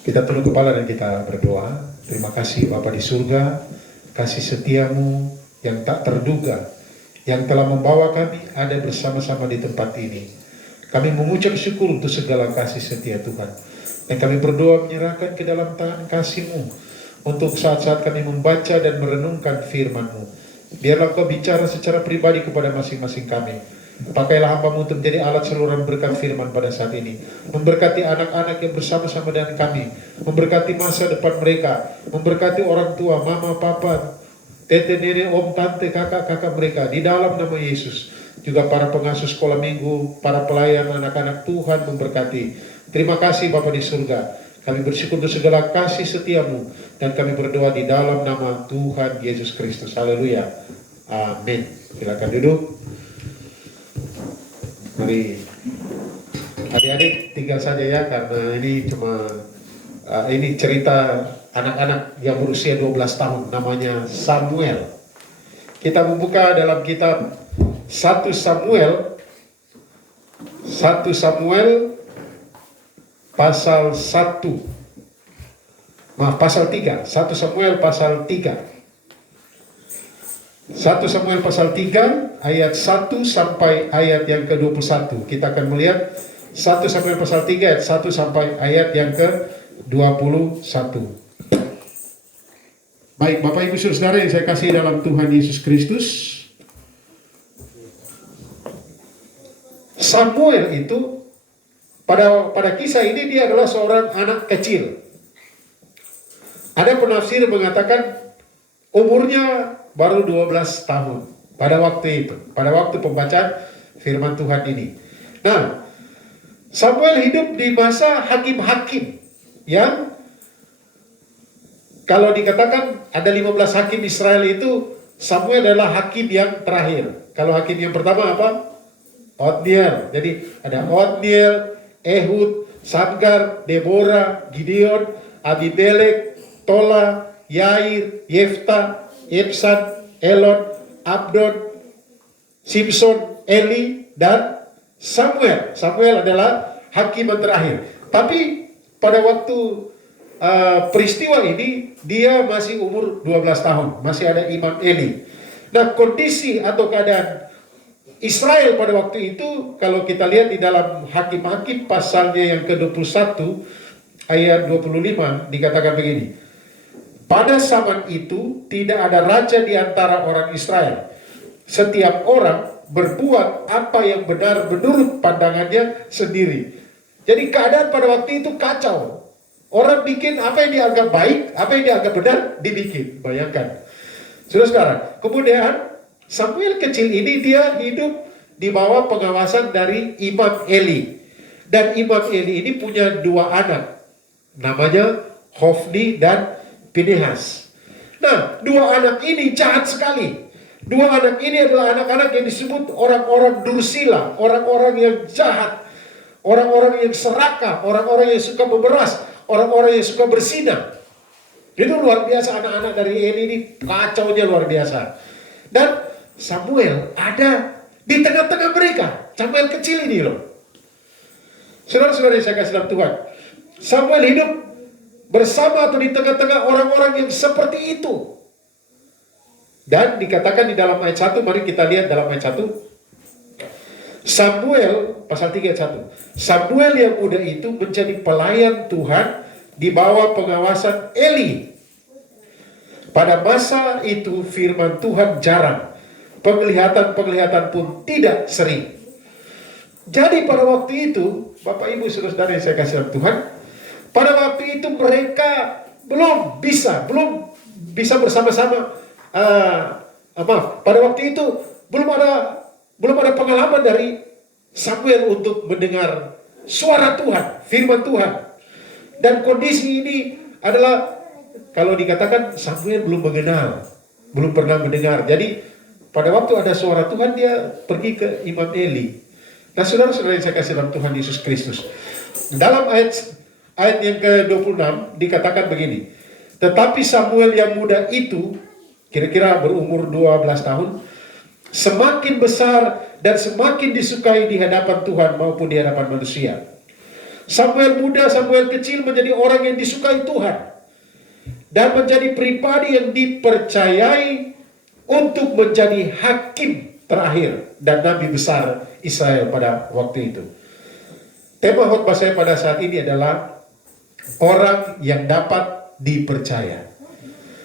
Kita tunduk kepala dan kita berdoa. Terima kasih Bapa di surga, kasih setiamu yang tak terduga, yang telah membawa kami ada bersama-sama di tempat ini. Kami mengucap syukur untuk segala kasih setia Tuhan. Dan kami berdoa menyerahkan ke dalam tangan kasih-Mu untuk saat-saat kami membaca dan merenungkan firman-Mu. Biarlah Kau bicara secara pribadi kepada masing-masing kami. Pakailah hamba-Mu untuk menjadi alat saluran berkat firman pada saat ini. Memberkati anak-anak yang bersama-sama dengan kami. Memberkati masa depan mereka. Memberkati orang tua, mama, papa, tete, nenek, om, tante, kakak-kakak mereka. Di dalam nama Yesus. Juga para pengasuh sekolah minggu, para pelayan anak-anak, Tuhan memberkati. Terima kasih Bapa di surga. Kami bersyukur untuk segala kasih setiamu. Dan kami berdoa di dalam nama Tuhan Yesus Kristus. Haleluya. Amin. Silakan duduk. Mari adik-adik tinggal saja ya, karena ini cuma ini cerita anak-anak yang berusia 12 tahun, namanya Samuel. Kita membuka dalam kitab 1 Samuel pasal 3. 1 Samuel pasal 3. 1 Samuel pasal 3 ayat 1 sampai ayat yang ke-21. Kita akan melihat 1 Samuel pasal 3 ayat 1 sampai ayat yang ke-21. Baik, Bapak Ibu Saudara yang saya kasih dalam Tuhan Yesus Kristus. Samuel itu pada kisah ini dia adalah seorang anak kecil. Ada penafsir mengatakan umurnya baru 12 tahun pada waktu itu, pada waktu pembacaan firman Tuhan ini. Nah, Samuel hidup di masa hakim-hakim yang kalau dikatakan ada 15 hakim Israel itu, Samuel adalah hakim yang terakhir. Kalau hakim yang pertama apa? Otniel. Jadi ada Otniel, Ehud, Samgar, Deborah, Gideon, Abimelek, Tola, Yair, Yefta, Ibsan, Elon, Abdon, Simpson, Eli, dan Samuel. Samuel adalah hakim yang terakhir. Tapi pada waktu peristiwa ini, dia masih umur 12 tahun. Masih ada Imam Eli. Nah, kondisi atau keadaan Israel pada waktu itu, kalau kita lihat di dalam Hakim-Hakim pasalnya yang ke-21, ayat 25, dikatakan begini. Pada zaman itu tidak ada raja di antara orang Israel. Setiap orang berbuat apa yang benar menurut pandangannya sendiri. Jadi keadaan pada waktu itu kacau. Orang bikin apa yang dianggap baik, apa yang dianggap benar, dibikin. Bayangkan. Sudah sekarang, kemudian Samuel kecil ini dia hidup di bawah pengawasan dari Imam Eli. Dan Imam Eli ini punya 2 anak. Namanya Hofni dan Pinehas. Nah, 2 anak ini jahat sekali. 2 anak ini adalah anak-anak yang disebut orang-orang dursila, orang-orang yang jahat, orang-orang yang serakah, orang-orang yang suka memeras, orang-orang yang suka berzina. Itu luar biasa, anak-anak dari Eli ini kacaunya luar biasa. Dan Samuel ada di tengah-tengah mereka. Samuel kecil ini loh. Saudara-saudara yang saya kasih dalam Tuhan, Samuel hidup bersama atau di tengah-tengah orang-orang yang seperti itu. Dan dikatakan di dalam ayat 1, mari kita lihat dalam ayat 1. Samuel, pasal 3 ayat 1. Samuel yang muda itu menjadi pelayan Tuhan di bawah pengawasan Eli. Pada masa itu firman Tuhan jarang. Penglihatan-penglihatan pun tidak sering. Jadi pada waktu itu, Bapak Ibu Saudara yang saya kasih dalam Tuhan, pada waktu itu mereka belum bisa bersama-sama. Pada waktu itu belum ada pengalaman dari Samuel untuk mendengar suara Tuhan, firman Tuhan. Dan kondisi ini adalah kalau dikatakan Samuel belum mengenal, belum pernah mendengar. Jadi pada waktu ada suara Tuhan dia pergi ke Imam Eli. Nah, saudara-saudara yang saya kasih dalam Tuhan Yesus Kristus, dalam ayat yang ke-26 dikatakan begini. Tetapi Samuel yang muda itu, kira-kira berumur 12 tahun, semakin besar dan semakin disukai di hadapan Tuhan maupun di hadapan manusia. Samuel muda, Samuel kecil menjadi orang yang disukai Tuhan. Dan menjadi pribadi yang dipercayai untuk menjadi hakim terakhir dan nabi besar Israel pada waktu itu. Tema khotbah saya pada saat ini adalah orang yang dapat dipercaya.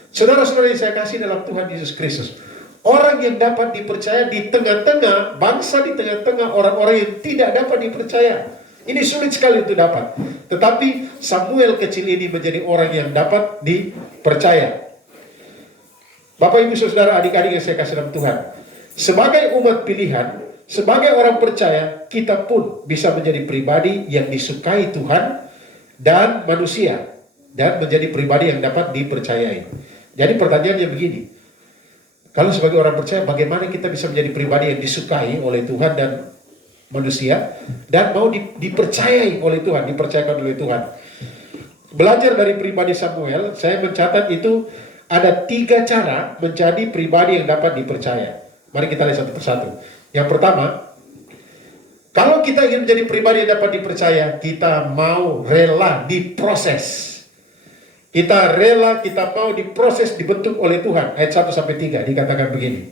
Saudara-saudara yang saya kasih dalam Tuhan Yesus Kristus, orang yang dapat dipercaya di tengah-tengah bangsa, di tengah-tengah orang-orang yang tidak dapat dipercaya. Ini sulit sekali untuk dapat. Tetapi Samuel kecil ini menjadi orang yang dapat dipercaya. Bapak, Ibu, Saudara, adik-adik yang saya kasih dalam Tuhan, sebagai umat pilihan, sebagai orang percaya, kita pun bisa menjadi pribadi yang disukai Tuhan dan manusia, dan menjadi pribadi yang dapat dipercayai. Jadi pertanyaannya begini, kalau sebagai orang percaya, bagaimana kita bisa menjadi pribadi yang disukai oleh Tuhan dan manusia, dan mau dipercayai oleh Tuhan, dipercayakan oleh Tuhan? Belajar dari pribadi Samuel, saya mencatat itu ada 3 cara menjadi pribadi yang dapat dipercaya. Mari kita lihat satu persatu. Yang pertama, kalau kita ingin menjadi pribadi yang dapat dipercaya, kita mau rela diproses. Kita rela, kita mau diproses, dibentuk oleh Tuhan. Ayat 1-3 dikatakan begini.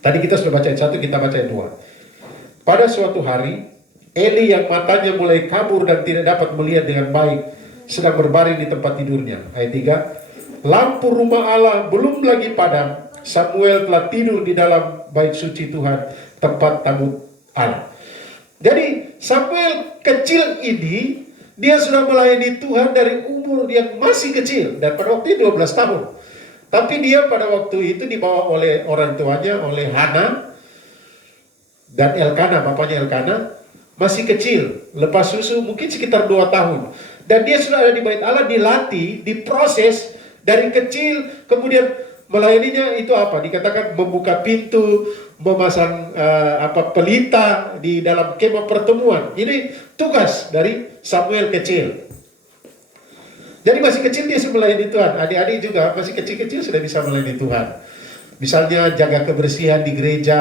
Tadi kita sudah baca ayat 1, kita baca ayat 2. Pada suatu hari, Eli yang matanya mulai kabur dan tidak dapat melihat dengan baik, sedang berbaring di tempat tidurnya. Ayat 3. Lampu rumah Allah belum lagi padam, Samuel telah tidur di dalam bait suci Tuhan, tempat tamu Allah. Jadi Samuel kecil ini, dia sudah melayani Tuhan dari umur yang masih kecil, dan pada waktu itu 12 tahun. Tapi dia pada waktu itu dibawa oleh orang tuanya, oleh Hana dan Elkana, bapaknya Elkana, masih kecil, lepas susu mungkin sekitar 2 tahun. Dan dia sudah ada di bait Allah, dilatih, diproses dari kecil, kemudian melayaninya itu apa? Dikatakan membuka pintu, memasang pelita di dalam kemah pertemuan. Ini tugas dari Samuel kecil. Jadi masih kecil dia sudah melayani Tuhan. Adik-adik juga masih kecil-kecil sudah bisa melayani Tuhan. Misalnya jaga kebersihan di gereja,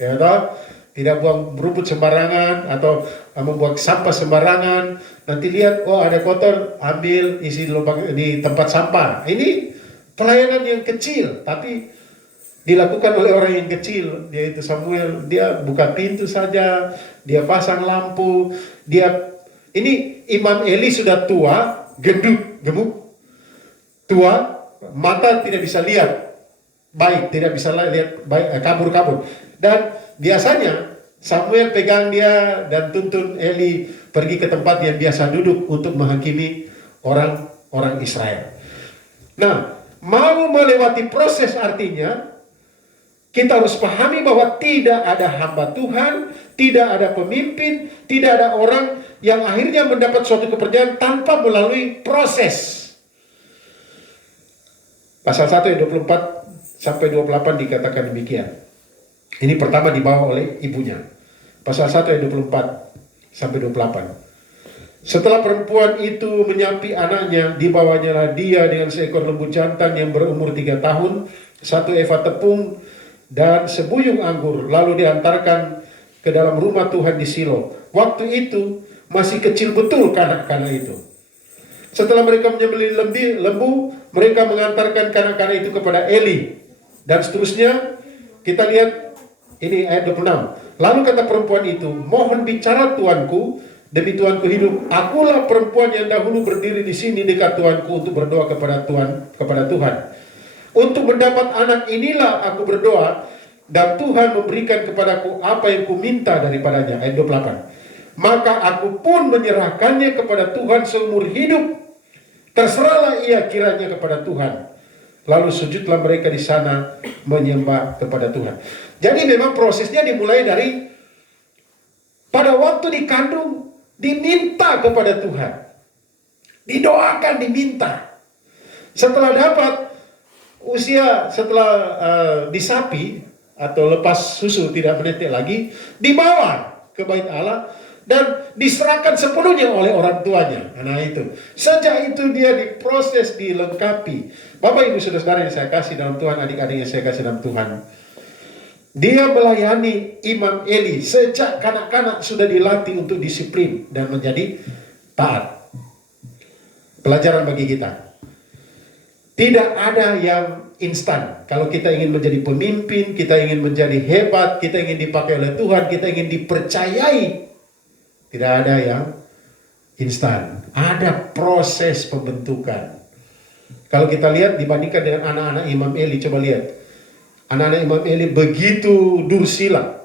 ya toh? Tidak buang rumput sembarangan atau membuang sampah sembarangan. Nanti lihat, oh ada kotor, ambil isi lubang di tempat sampah. Ini pelayanan yang kecil, tapi dilakukan oleh orang yang kecil, yaitu Samuel. Dia buka pintu saja, dia pasang lampu, ini Imam Eli sudah tua, gendut, gemuk, tua, mata tidak bisa lihat baik, tidak bisa lihat baik, kabur-kabur. Dan biasanya Samuel pegang dia dan tuntun Eli pergi ke tempat yang biasa duduk untuk menghakimi orang Israel. Nah, mau melewati proses artinya kita harus pahami bahwa tidak ada hamba Tuhan, tidak ada pemimpin, tidak ada orang yang akhirnya mendapat suatu kepercayaan tanpa melalui proses. Pasal 1 ayat 24-28 dikatakan demikian. Ini pertama dibawa oleh ibunya. Pasal 1 ayat 24-28. Setelah perempuan itu menyapi anaknya, dibawanyalah dia dengan seekor lembu jantan yang berumur 3 tahun, 1 eva tepung, dan sebuyung anggur, lalu diantarkan ke dalam rumah Tuhan di Silo. Waktu itu masih kecil betul kanak-kanak itu. Setelah mereka menyembelih lembu, mereka mengantarkan kanak-kanak itu kepada Eli. Dan seterusnya, kita lihat ini ayat 26. Lalu kata perempuan itu, mohon bicara tuanku, demi tuanku hidup, akulah perempuan yang dahulu berdiri di sini dekat tuanku untuk berdoa kepada Tuhan. Untuk mendapat anak inilah aku berdoa, dan Tuhan memberikan kepadaku apa yang kuminta daripadanya. Ayat 28. Maka aku pun menyerahkannya kepada Tuhan seumur hidup. Terserahlah ia kiranya kepada Tuhan. Lalu sujudlah mereka di sana menyembah kepada Tuhan. Jadi memang prosesnya dimulai dari pada waktu dikandung, diminta kepada Tuhan. Didoakan, diminta. Setelah dapat usia, setelah disapi atau lepas susu tidak menetes lagi, dibawa ke bait Allah dan diserahkan sepenuhnya oleh orang tuanya. Nah itu, sejak itu dia diproses, dilengkapi. Bapak Ibu Saudara yang saya kasih dalam Tuhan, adik-adik yang saya kasih dalam Tuhan, Dia melayani Imam Eli sejak kanak-kanak sudah dilatih untuk disiplin dan menjadi taat. Pelajaran bagi kita. Tidak ada yang instan. Kalau kita ingin menjadi pemimpin, kita ingin menjadi hebat, kita ingin dipakai oleh Tuhan, kita ingin dipercayai. Tidak ada yang instan. Ada proses pembentukan. Kalau kita lihat dibandingkan dengan anak-anak Imam Eli, coba lihat. Anak-anak Imam Eli begitu dursila.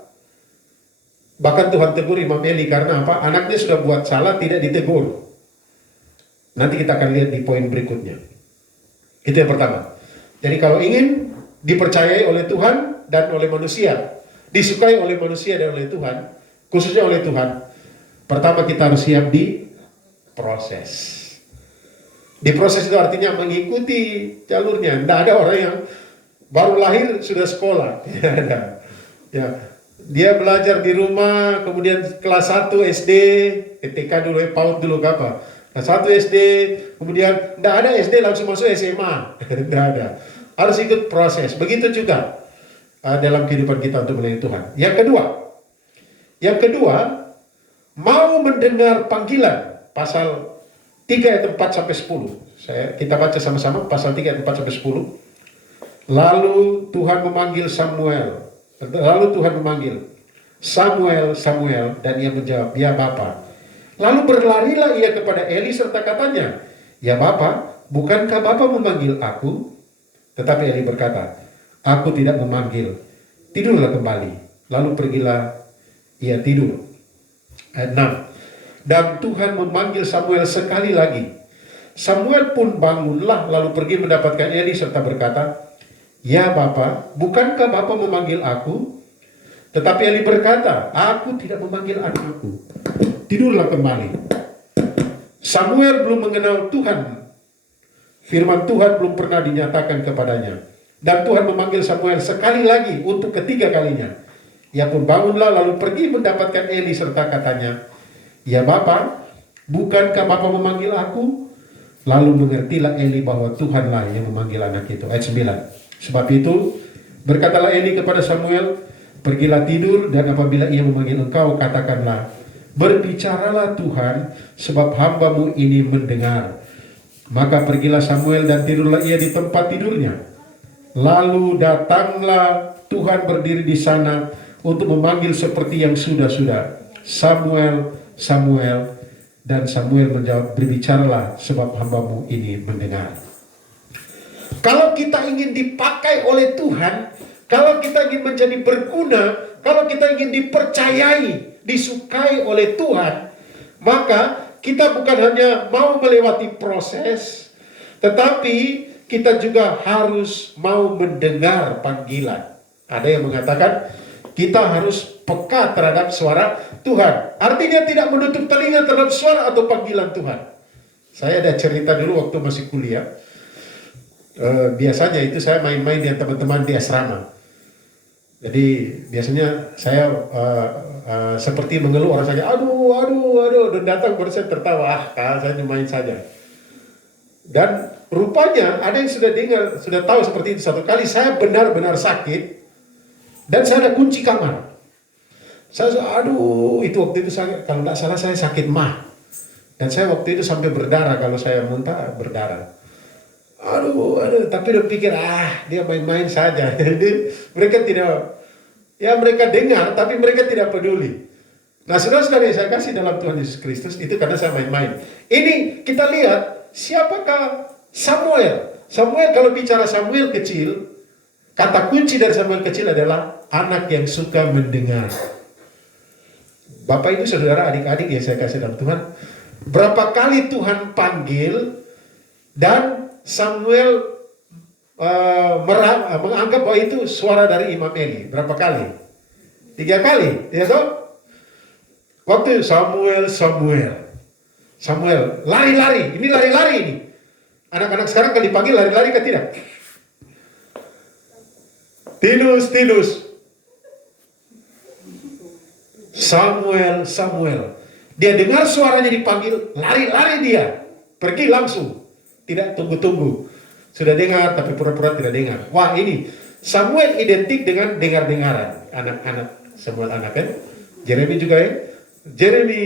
Bahkan Tuhan tegur Imam Eli karena apa? Anaknya sudah buat salah, tidak ditegur. Nanti kita akan lihat di poin berikutnya. Itu yang pertama. Jadi kalau ingin dipercayai oleh Tuhan dan oleh manusia, disukai oleh manusia dan oleh Tuhan, khususnya oleh Tuhan, pertama kita harus siap di proses. Di proses itu artinya mengikuti jalurnya. Tidak ada orang yang baru lahir sudah sekolah. Tidak ada. Ya, dia belajar di rumah, kemudian kelas 1 SD, TK dulu, PAUD dulu apa? Kelas 1 SD, kemudian tidak ada SD langsung masuk SMA. Tidak ada. Harus ikut proses. Begitu juga dalam kehidupan kita untuk melayani Tuhan. Yang kedua, mau mendengar panggilan. Pasal 3 ayat 4 sampai 10. Kita baca sama-sama pasal 3 ayat 4 sampai 10. Lalu Tuhan memanggil Samuel. Lalu Tuhan memanggil Samuel, Samuel, dan ia menjawab, "Ya Bapa." Lalu berlarilah ia kepada Eli serta katanya, "Ya Bapa, bukankah Bapa memanggil aku?" Tetapi Eli berkata, "Aku tidak memanggil. Tidurlah kembali." Lalu pergilah ia tidur. Ayat 6. Dan Tuhan memanggil Samuel sekali lagi. Samuel pun bangunlah lalu pergi mendapatkan Eli serta berkata, "Ya Bapa, bukankah Bapa memanggil aku?" Tetapi Eli berkata, "Aku tidak memanggil anakku. Tidurlah kembali." Samuel belum mengenal Tuhan. Firman Tuhan belum pernah dinyatakan kepadanya. Dan Tuhan memanggil Samuel sekali lagi untuk ketiga kalinya. Ia pun bangunlah lalu pergi mendapatkan Eli serta katanya, "Ya Bapa, bukankah Bapa memanggil aku?" Lalu mengertilah Eli bahwa Tuhanlah yang memanggil anak itu. Ayat 9. Sebab itu berkatalah Eli kepada Samuel, "Pergilah tidur, dan apabila ia memanggil engkau, katakanlah, berbicaralah Tuhan, sebab hamba-Mu ini mendengar." Maka pergilah Samuel dan tidurlah ia di tempat tidurnya. Lalu datanglah Tuhan berdiri di sana untuk memanggil seperti yang sudah-sudah, "Samuel, Samuel." Dan Samuel menjawab, "Berbicaralah, sebab hamba-Mu ini mendengar." Kalau kita ingin dipakai oleh Tuhan, kalau kita ingin menjadi berguna, kalau kita ingin dipercayai, disukai oleh Tuhan, maka kita bukan hanya mau melewati proses, tetapi kita juga harus mau mendengar panggilan. Ada yang mengatakan kita harus peka terhadap suara Tuhan. Artinya tidak menutup telinga terhadap suara atau panggilan Tuhan. Saya ada cerita dulu waktu masih kuliah. Biasanya itu saya main-main dengan teman-teman di asrama. Jadi biasanya saya seperti mengeluh orang saja, aduh, dan datang baru saya tertawa, saya main saja. Dan rupanya ada yang sudah dengar, sudah tahu seperti itu. Satu kali saya benar-benar sakit dan saya ada kunci kamar. Saya itu waktu itu saya, kalau tidak salah saya sakit mah. Dan saya waktu itu sampai berdarah, kalau saya muntah berdarah. Tapi udah pikir, dia main-main saja. Jadi mereka tidak, mereka dengar, tapi mereka tidak peduli. Nah, saudara-saudara yang saya kasih dalam Tuhan Yesus Kristus, itu karena saya main-main. Ini kita lihat, siapakah Samuel? Samuel, kalau bicara Samuel kecil, kata kunci dari Samuel kecil adalah anak yang suka mendengar. Bapak Ibu Saudara, adik-adik yang saya kasih dalam Tuhan, berapa kali Tuhan panggil dan Samuel menganggap bahwa itu suara dari Imam Eli. Berapa kali? 3 kali, ya toh? Waktu Samuel, lari-lari. Ini lari-lari ini. Anak-anak sekarang kalau dipanggil lari-lari kan tidak? Tinus. Samuel. Dia dengar suaranya dipanggil, lari-lari dia. Pergi langsung. Tidak tunggu-tunggu. Sudah dengar tapi pura-pura tidak dengar. Wah, ini Samuel identik dengan dengar-dengaran. Anak-anak, Samuel anak kan. Jeremy juga ya. Jeremy,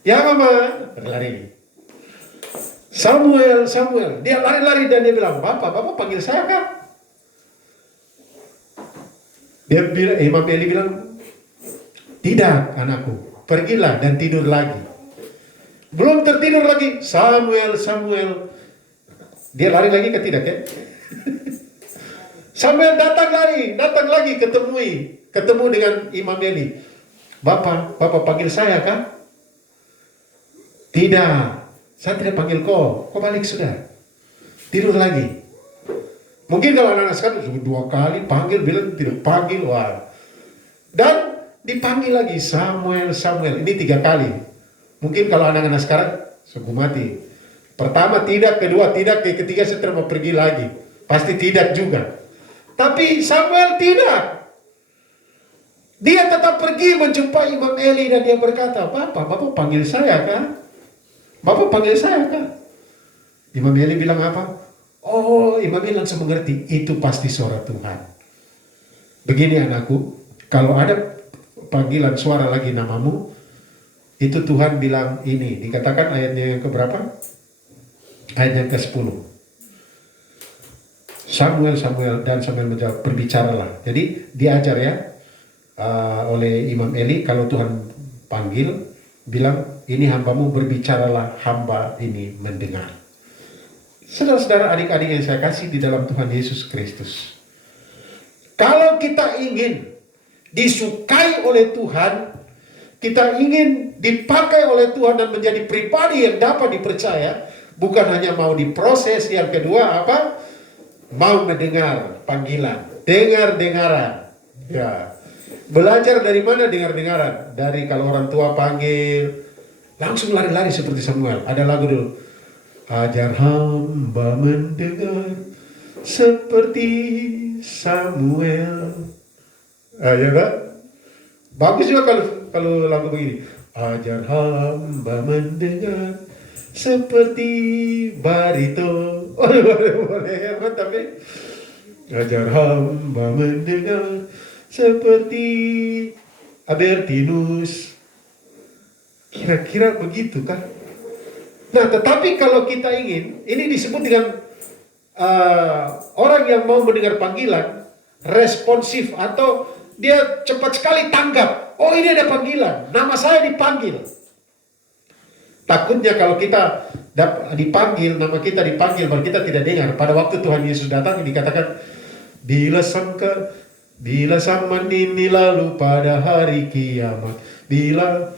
ya mama, lari. Samuel, dia lari-lari dan dia bilang, Bapak panggil saya kan? Dia bilang, Imam Eli bilang, tidak anakku, pergilah dan tidur lagi. Belum tertidur lagi, Samuel. Dia lari lagi ke tidak ya? Samuel datang lagi ketemu dengan Imam Eli. Bapak panggil saya kan? Tidak, saya tidak panggil kau balik sudah. Tidur lagi. Mungkin kalau anak-anak sekarang sudah 2 kali panggil, bilang tidak panggil, wah. Dan dipanggil lagi, Samuel. Ini 3 kali. Mungkin kalau anak-anak sekarang, suku mati. Pertama tidak, kedua tidak, ketiga setelah mau pergi lagi. Pasti tidak juga. Tapi Samuel tidak. Dia tetap pergi menjumpai Imam Eli dan dia berkata, Bapak panggil saya kan? Bapak panggil saya kan? Imam Eli bilang apa? Oh, Imam Eli langsung mengerti, itu pasti suara Tuhan. Begini anakku, kalau ada panggilan suara lagi namamu, itu Tuhan bilang ini, dikatakan ayatnya yang keberapa? Ayat yang ke-10. Samuel menjawab, berbicaralah. Jadi diajar ya oleh Imam Eli, kalau Tuhan panggil, bilang ini hambamu, berbicaralah, hamba ini mendengar. Saudara-saudara, adik-adik yang saya kasih di dalam Tuhan Yesus Kristus, kalau kita ingin disukai oleh Tuhan, kita ingin dipakai oleh Tuhan dan menjadi pribadi yang dapat dipercaya, bukan hanya mau diproses, yang kedua apa? Mau mendengar panggilan, dengar-dengaran. Ya. Belajar dari mana dengar-dengaran? Dari kalau orang tua panggil, langsung lari-lari seperti Samuel. Ada lagu dulu. Ajar hamba mendengar seperti Samuel. Ya kan? Bagus juga kalau lagu begini. Ajar hamba mendengar seperti barito. Boleh, tapi ajar hamba mendengar seperti Albertinus. Kira-kira begitu kan? Nah, tetapi kalau kita ingin, ini disebut dengan orang yang mau mendengar panggilan, responsif, atau dia cepat sekali tanggap. Oh, ini ada panggilan, nama saya dipanggil. Takutnya kalau kita dipanggil, nama kita dipanggil, baru kita tidak dengar. Pada waktu Tuhan Yesus datang, dikatakan, bila zaman ini lalu pada hari kiamat, bila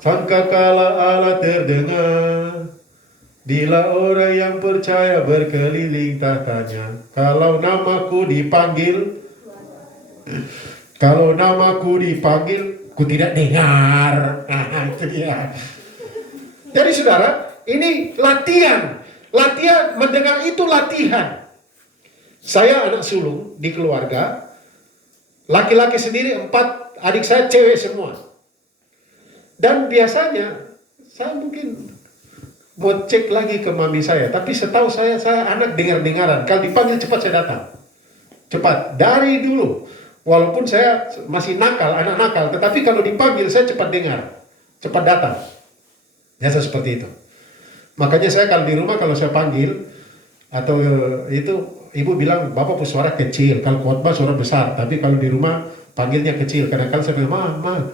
sangkakala Allah terdengar, bila orang yang percaya berkeliling tahtanya, kalau namaku dipanggil, ku tidak dengar. Itu dia. Jadi saudara, ini latihan mendengar itu latihan. Saya anak sulung di keluarga, laki-laki sendiri 4, adik saya cewek semua. Dan biasanya saya mungkin mau cek lagi ke mami saya, tapi setahu saya anak dengar-dengaran. Kalau dipanggil cepat saya datang. Cepat, dari dulu. Walaupun saya masih nakal, anak nakal, tetapi kalau dipanggil saya cepat dengar, cepat datang. Biasa seperti itu. Makanya saya kalau di rumah, kalau saya panggil, atau itu ibu bilang, Bapak suara kecil, kalau khotbah suara besar, tapi kalau di rumah panggilnya kecil. Kadang-kadang saya bilang, Mama.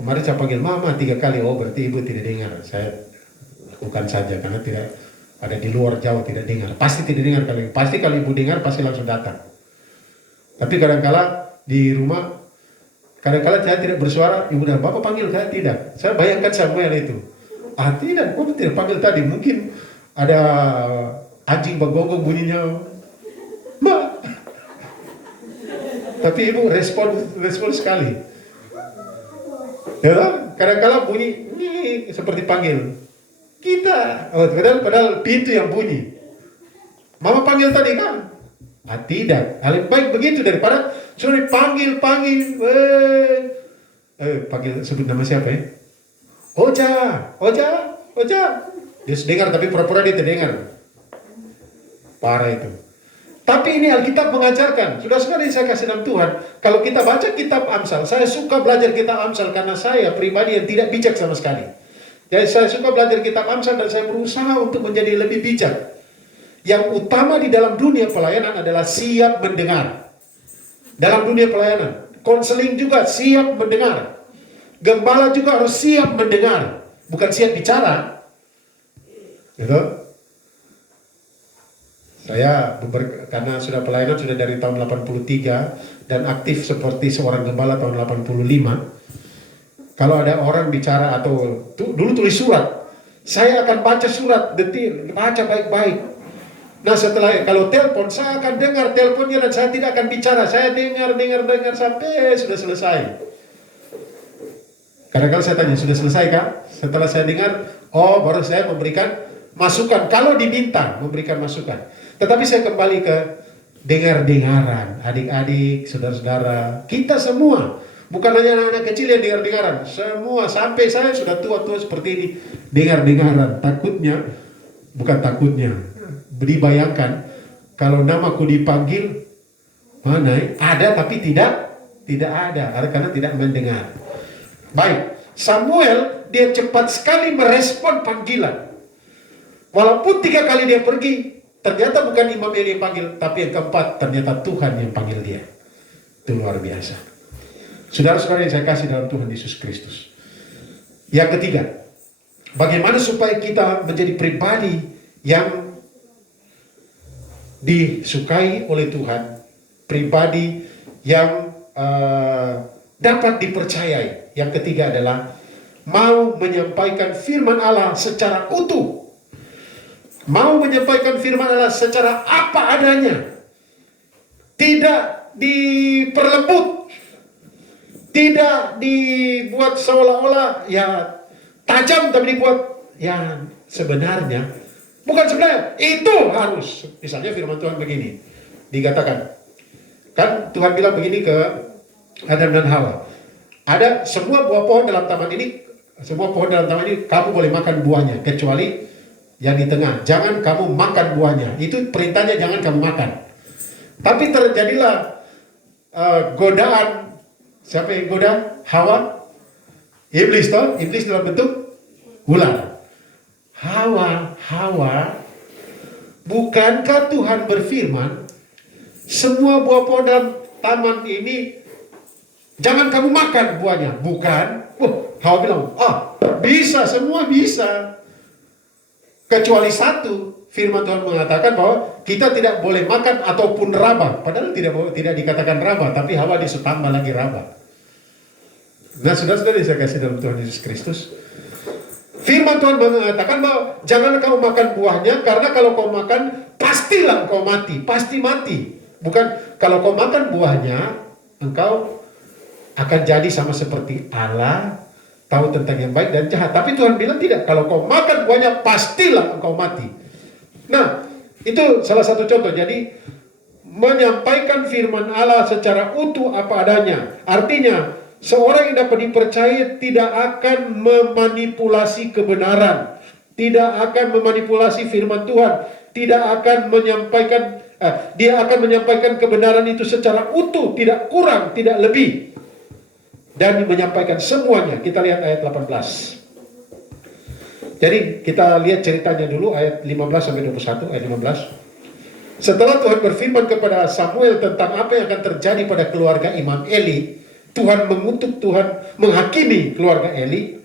Kemarin saya panggil Mama 3 kali, oh berarti ibu tidak dengar. Saya lakukan saja, karena tidak ada di luar Jawa tidak dengar. Pasti tidak dengar kali. Pasti kalau ibu dengar, pasti langsung datang. Tapi kadang-kala di rumah, kadang-kala saya tidak bersuara, ibu dan Bapak panggil, saya tidak. Saya bayangkan Samuel itu. Tidak, kok tidak panggil tadi. Mungkin ada anjing bergonggong bunyinya. Ma. Tapi ibu respon sekali. Ya, kadang-kala bunyi seperti panggil. Kita. Padahal pintu yang bunyi. Mama panggil tadi kan? Tidak. Lebih baik begitu daripada sudah dipanggil. Panggil sebut nama siapa ya? Oja. Dia dengar tapi pura-pura dia terdengar. Parah itu. Tapi ini Alkitab mengajarkan, saudara-saudara yang saya kasih dalam Tuhan, kalau kita baca kitab Amsal, saya suka belajar kitab Amsal karena saya pribadi yang tidak bijak sama sekali. Jadi saya suka belajar kitab Amsal dan saya berusaha untuk menjadi lebih bijak. Yang utama di dalam dunia pelayanan adalah siap mendengar. Dalam dunia pelayanan, konseling juga siap mendengar. Gembala juga harus siap mendengar, bukan siap bicara. Gitu. Saya karena sudah pelayanan sudah dari tahun 83 dan aktif seperti seorang gembala tahun 85. Kalau ada orang bicara atau dulu tulis surat, saya akan baca surat detil, baca baik-baik. Nah setelah kalau telepon, saya akan dengar teleponnya dan saya tidak akan bicara. Saya dengar sampai sudah selesai. Kadang-kadang saya tanya, sudah selesai kah? Setelah saya dengar, oh baru saya memberikan masukan. Kalau diminta memberikan masukan. Tetapi saya kembali ke dengar-dengaran, adik-adik, saudara-saudara, kita semua, bukan hanya anak-anak kecil yang dengar-dengaran, semua, sampai saya sudah tua-tua seperti ini, dengar-dengaran. Bukan takutnya, dibayangkan, kalau namaku dipanggil, mana ada tapi tidak ada, karena tidak mendengar. Baik, Samuel, dia cepat sekali merespon panggilan. Walaupun 3 kali dia pergi, ternyata bukan Imam Eli yang panggil, tapi yang keempat ternyata Tuhan yang panggil dia. Itu luar biasa. Saudara-saudara yang saya kasih dalam Tuhan Yesus Kristus. Yang ketiga, bagaimana supaya kita menjadi pribadi yang disukai oleh Tuhan, pribadi yang dapat dipercayai. Yang ketiga adalah mau menyampaikan firman Allah secara utuh. Mau menyampaikan firman Allah secara apa adanya. Tidak diperlembut. Tidak dibuat seolah-olah ya tajam, tapi dibuat ya sebenarnya. Bukan sebenarnya, itu harus. Misalnya firman Tuhan begini. Dikatakan. Kan Tuhan bilang begini ke Adam dan Hawa. Ada semua buah pohon dalam taman ini. Semua pohon dalam taman ini kamu boleh makan buahnya. Kecuali yang di tengah, jangan kamu makan buahnya. Itu perintahnya, jangan kamu makan. Tapi terjadilah godaan. Siapa yang goda? Hawa. Iblis toh, iblis dalam bentuk ular. Hawa, bukankah Tuhan berfirman, semua buah pohon dalam taman ini jangan kamu makan buahnya? Bukan. Hawa bilang, bisa, semua bisa. Kecuali satu, firman Tuhan mengatakan bahwa kita tidak boleh makan ataupun raba. Padahal tidak dikatakan raba, tapi Hawa ditambah lagi raba. Nah, saudara-saudara yang saya kasih dalam Tuhan Yesus Kristus, firman Tuhan mengatakan bahwa jangan kau makan buahnya, karena kalau kau makan, pastilah kau mati. Pasti mati. Bukan kalau kau makan buahnya, engkau akan jadi sama seperti Allah, tahu tentang yang baik dan jahat. Tapi Tuhan bilang tidak. Kalau kau makan buahnya, pastilah engkau mati. Nah, itu salah satu contoh. Jadi, menyampaikan firman Allah secara utuh apa adanya. Artinya, seorang yang dapat dipercaya tidak akan memanipulasi kebenaran. Tidak akan memanipulasi firman Tuhan. Tidak akan menyampaikan, dia akan menyampaikan kebenaran itu secara utuh. Tidak kurang, tidak lebih. Dan menyampaikan semuanya. Kita lihat ayat 18. Jadi kita lihat ceritanya dulu ayat 15 sampai 21, ayat 15. Setelah Tuhan berfirman kepada Samuel tentang apa yang akan terjadi pada keluarga Imam Eli, Tuhan mengutuk, Tuhan menghakimi keluarga Eli.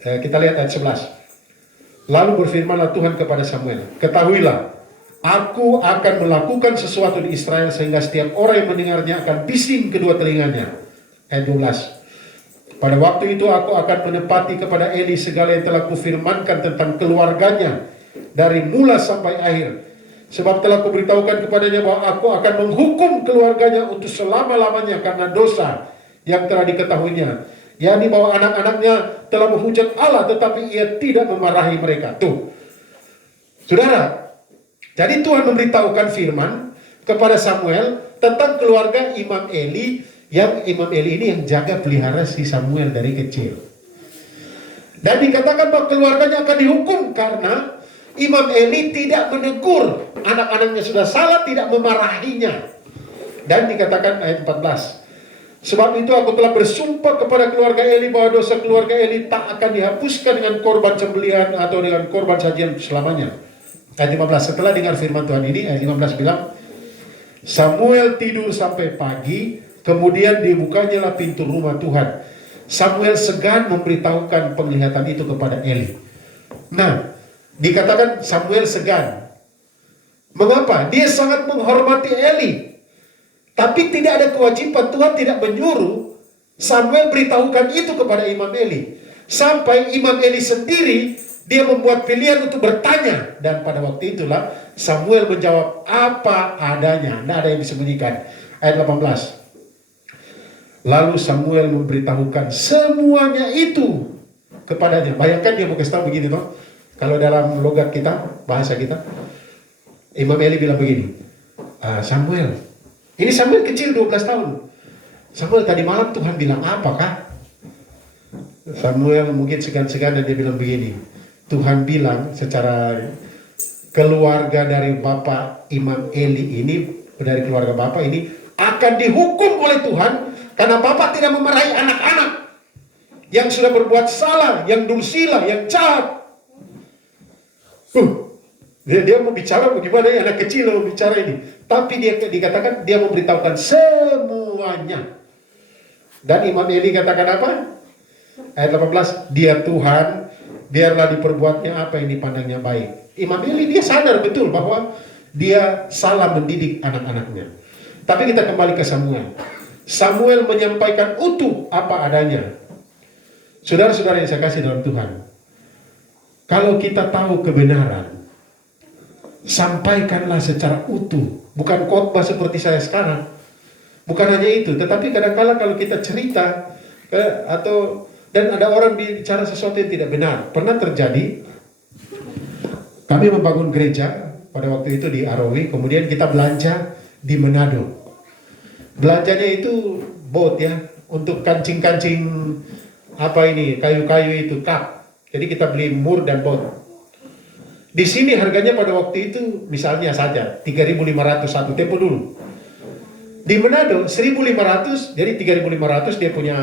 Kita lihat ayat 11. Lalu berfirmanlah Tuhan kepada Samuel, ketahuilah, aku akan melakukan sesuatu di Israel sehingga setiap orang yang mendengarnya akan bising kedua telinganya. Ayat 12. Pada waktu itu aku akan menepati kepada Eli segala yang telah kufirmankan tentang keluarganya dari mula sampai akhir. Sebab telah kuberitahukan kepadanya bahwa aku akan menghukum keluarganya untuk selama-lamanya karena dosa yang telah diketahuinya. yakni bahwa anak-anaknya telah menghujat Allah tetapi ia tidak memarahi mereka. Tuh, saudara, jadi Tuhan memberitahukan firman kepada Samuel tentang keluarga Imam Eli, yang Imam Eli ini yang jaga pelihara si Samuel dari kecil. Dan dikatakan bahwa keluarganya akan dihukum karena Imam Eli tidak menegur anak-anaknya sudah salah, tidak memarahinya. Dan dikatakan ayat 14, sebab itu aku telah bersumpah kepada keluarga Eli bahwa dosa keluarga Eli tak akan dihapuskan dengan korban sembelihan atau dengan korban sajian selamanya. Ayat 15, setelah dengar firman Tuhan ini, ayat 15 bilang, Samuel tidur sampai pagi, kemudian dibukanyalah pintu rumah Tuhan. Samuel segan memberitahukan penglihatan itu kepada Eli. Nah, dikatakan Samuel segan. Mengapa? Dia sangat menghormati Eli. Tapi tidak ada kewajiban, Tuhan tidak menyuruh Samuel beritahukan itu kepada Imam Eli. Sampai Imam Eli sendiri, dia membuat pilihan untuk bertanya. Dan pada waktu itulah Samuel menjawab apa adanya. Tidak ada yang disembunyikan. Ayat 18. Lalu Samuel memberitahukan semuanya itu kepadanya. Bayangkan dia mau kasih tahu begini toh. Kalau dalam logat kita, bahasa kita, Imam Eli bilang begini, Samuel, ini Samuel kecil 12 tahun. Samuel, tadi malam Tuhan bilang apakah? Samuel mungkin segan-segan dan dia bilang begini, Tuhan bilang secara keluarga dari Bapak Imam Eli ini, dari keluarga Bapak ini akan dihukum oleh Tuhan karena Bapak tidak memarahi anak-anak yang sudah berbuat salah, yang dursila, yang jahat. Dia mau bicara bagaimana ya, anak kecil mau bicara ini. Tapi dia dikatakan dia memberitahukan semuanya. Dan Imam Eli katakan apa? Ayat 18, dia Tuhan, biarlah diperbuatnya apa yang dipandangnya baik. Imam Eli dia sadar betul bahwa dia salah mendidik anak-anaknya. Tapi kita kembali ke Samuel. Samuel menyampaikan utuh apa adanya. Saudara-saudara yang saya kasih dalam Tuhan, kalau kita tahu kebenaran, sampaikanlah secara utuh. Bukan khotbah seperti saya sekarang. Bukan hanya itu, tetapi kadang-kala kalau kita cerita dan ada orang bicara sesuatu yang tidak benar. Pernah terjadi, kami membangun gereja pada waktu itu di Arawi, kemudian kita belanja di Manado. Belanjanya itu bot ya, untuk kancing-kancing kayu-kayu itu kap. Jadi kita beli mur dan bot. Di sini harganya pada waktu itu misalnya saja 3.500 satu tempo dulu. Di Manado 1.500, jadi 3.500 dia punya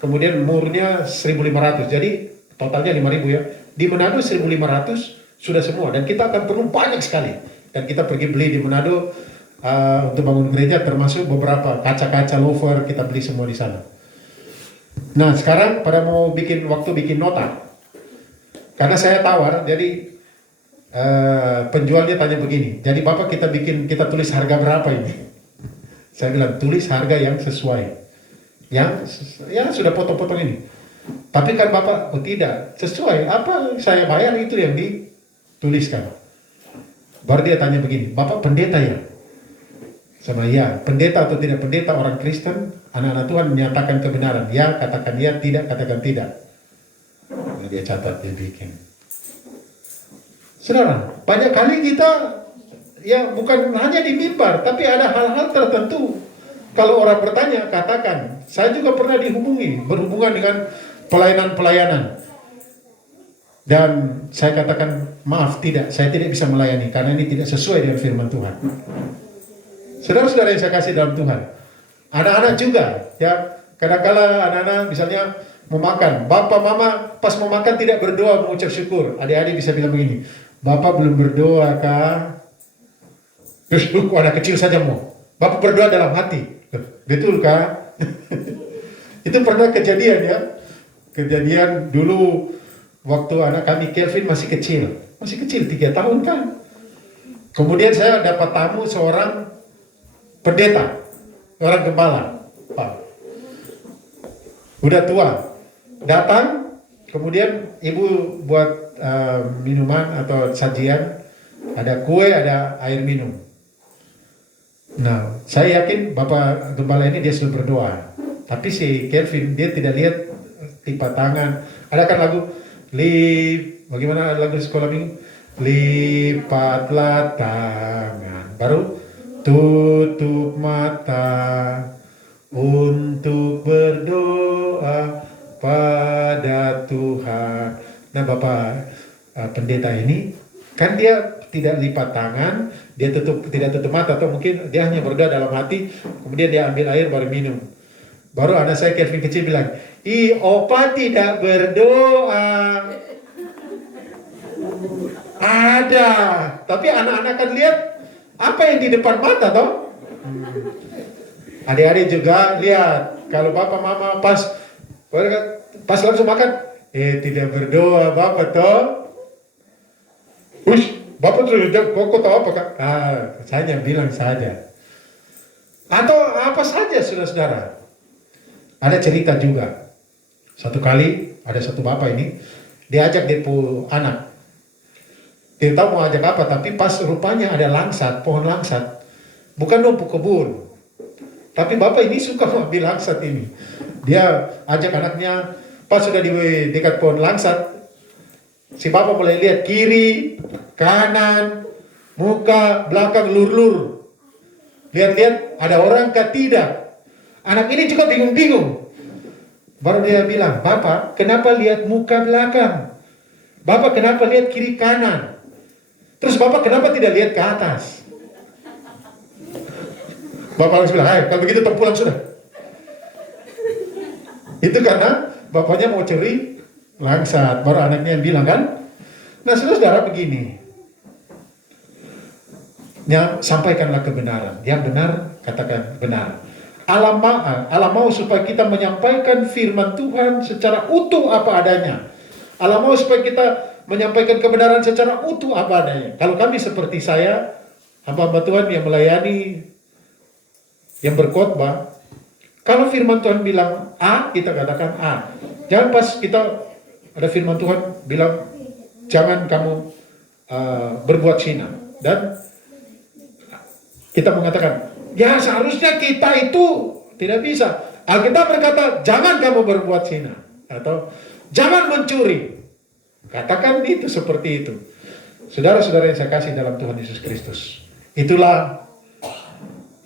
kemudian murnya 1.500. Jadi totalnya 5.000 ya. Di Manado 1.500 sudah semua dan kita akan perlu banyak sekali. Dan kita pergi beli di Manado untuk bangun gereja, termasuk beberapa kaca-kaca loafer kita beli semua di sana. Nah sekarang pada mau bikin nota, karena saya tawar, jadi penjualnya tanya begini, jadi Bapak kita tulis harga berapa ini? Saya bilang tulis harga yang sesuai, yang ya sudah potong-potong ini. Tapi kan Bapak, oh tidak, sesuai apa saya bayar itu yang dituliskan. Baru dia tanya begini, Bapak pendeta ya? Sama ya, pendeta atau tidak pendeta orang Kristen, anak-anak Tuhan menyatakan kebenaran. Ya, katakan ya, tidak, katakan tidak. Nah, dia catat, dia bikin. Saudara, banyak kali kita, ya bukan hanya di mimbar, tapi ada hal-hal tertentu. Kalau orang bertanya, katakan. Saya juga pernah berhubungan dengan pelayanan-pelayanan. Dan saya katakan, maaf, tidak, saya tidak bisa melayani, karena ini tidak sesuai dengan firman Tuhan. Saudara-saudara yang saya kasih dalam Tuhan, anak-anak juga, ya kadang-kala anak-anak misalnya mau makan, bapak mama pas mau makan tidak berdoa mengucap syukur. Adik-adik bisa bilang begini, Bapak belum berdoa kah? Terus anak kecil saja mau, Bapak berdoa dalam hati, betul kah? Itu pernah kejadian ya, kejadian dulu waktu anak kami Kelvin masih kecil 3 tahun kan. Kemudian saya dapat tamu seorang pendeta, orang gembala, Pak. Udah tua, datang, kemudian ibu buat minuman atau sajian, ada kue, ada air minum. Nah, saya yakin Bapak gembala ini dia sudah berdoa. Tapi si Kelvin, dia tidak lihat lipat tangan. Ada kan lagu, bagaimana lagu sekolah minggu? Lipatlah tangan. Baru, tutup mata untuk berdoa pada Tuhan. Nah Bapak, pendeta ini, kan dia tidak lipat tangan, dia tidak tutup mata, atau mungkin dia hanya berdoa dalam hati, kemudian dia ambil air baru minum. Baru anak saya Kevin kecil bilang, ih opa tidak berdoa. Ada, tapi anak-anak kan lihat apa yang di depan mata toh. Adik-adik juga lihat, kalau bapak mama pas langsung makan, tidak berdoa bapak toh. Ush, bapak terus kok tahu apa kak? Saya bilang saja. Atau apa saja saudara-saudara. Ada cerita juga. Satu kali ada satu bapak ini, dia ajak dia anak. Dia tahu mau ajak apa, tapi pas rupanya ada langsat, pohon langsat. Bukan numpuk kebun. Tapi bapak ini suka ambil langsat ini. Dia ajak anaknya, pas sudah di dekat pohon langsat, si bapak mulai lihat kiri, kanan, muka, belakang, lur-lur. Lihat-lihat ada orang kah tidak. Anak ini juga bingung-bingung. Baru dia bilang, bapak kenapa lihat muka belakang? Bapak kenapa lihat kiri kanan? Terus bapak kenapa tidak lihat ke atas? Bapak langsung bilang, kalau begitu terpulang sudah. Itu karena bapaknya mau cari langsat. Baru anaknya yang bilang kan. Nah saudara begini. Sampaikanlah kebenaran. Yang benar, katakan benar. Allah mau supaya kita menyampaikan firman Tuhan secara utuh apa adanya. Allah mau supaya kita menyampaikan kebenaran secara utuh apa adanya. Kalau kami seperti saya, hamba-hamba Tuhan yang melayani, yang berkhotbah, kalau firman Tuhan bilang A, kita katakan A. Jangan pas kita ada firman Tuhan bilang, jangan kamu berbuat zina. Dan kita mengatakan, ya seharusnya kita itu tidak bisa. Alkitab berkata, jangan kamu berbuat zina. Atau, jangan mencuri. Katakan itu seperti itu. Saudara-saudara yang saya kasih dalam Tuhan Yesus Kristus. Itulah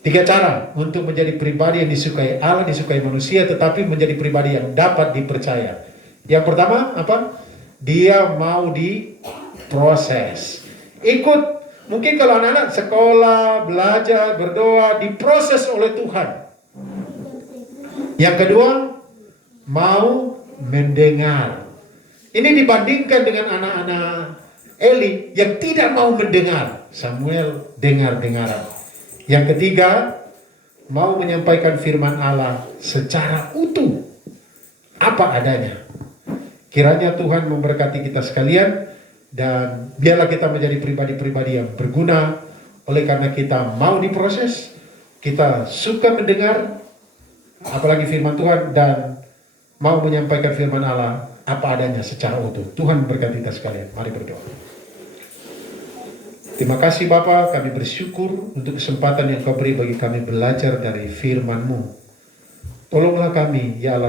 3 cara untuk menjadi pribadi yang disukai Allah, disukai manusia, tetapi menjadi pribadi yang dapat dipercaya. Yang pertama, apa? Dia mau diproses. Ikut. Mungkin kalau anak-anak sekolah, belajar, berdoa, diproses oleh Tuhan. Yang kedua, mau mendengar. Ini dibandingkan dengan anak-anak Eli yang tidak mau mendengar. Samuel dengar-dengaran. Yang ketiga, mau menyampaikan firman Allah secara utuh. Apa adanya. Kiranya Tuhan memberkati kita sekalian. Dan biarlah kita menjadi pribadi-pribadi yang berguna. Oleh karena kita mau diproses, kita suka mendengar, apalagi firman Tuhan, dan mau menyampaikan firman Allah apa adanya secara utuh. Tuhan memberkati kita sekalian. Mari berdoa. Terima kasih Bapa, kami bersyukur untuk kesempatan yang Kau beri bagi kami belajar dari firman-Mu. Tolonglah kami, ya Allah.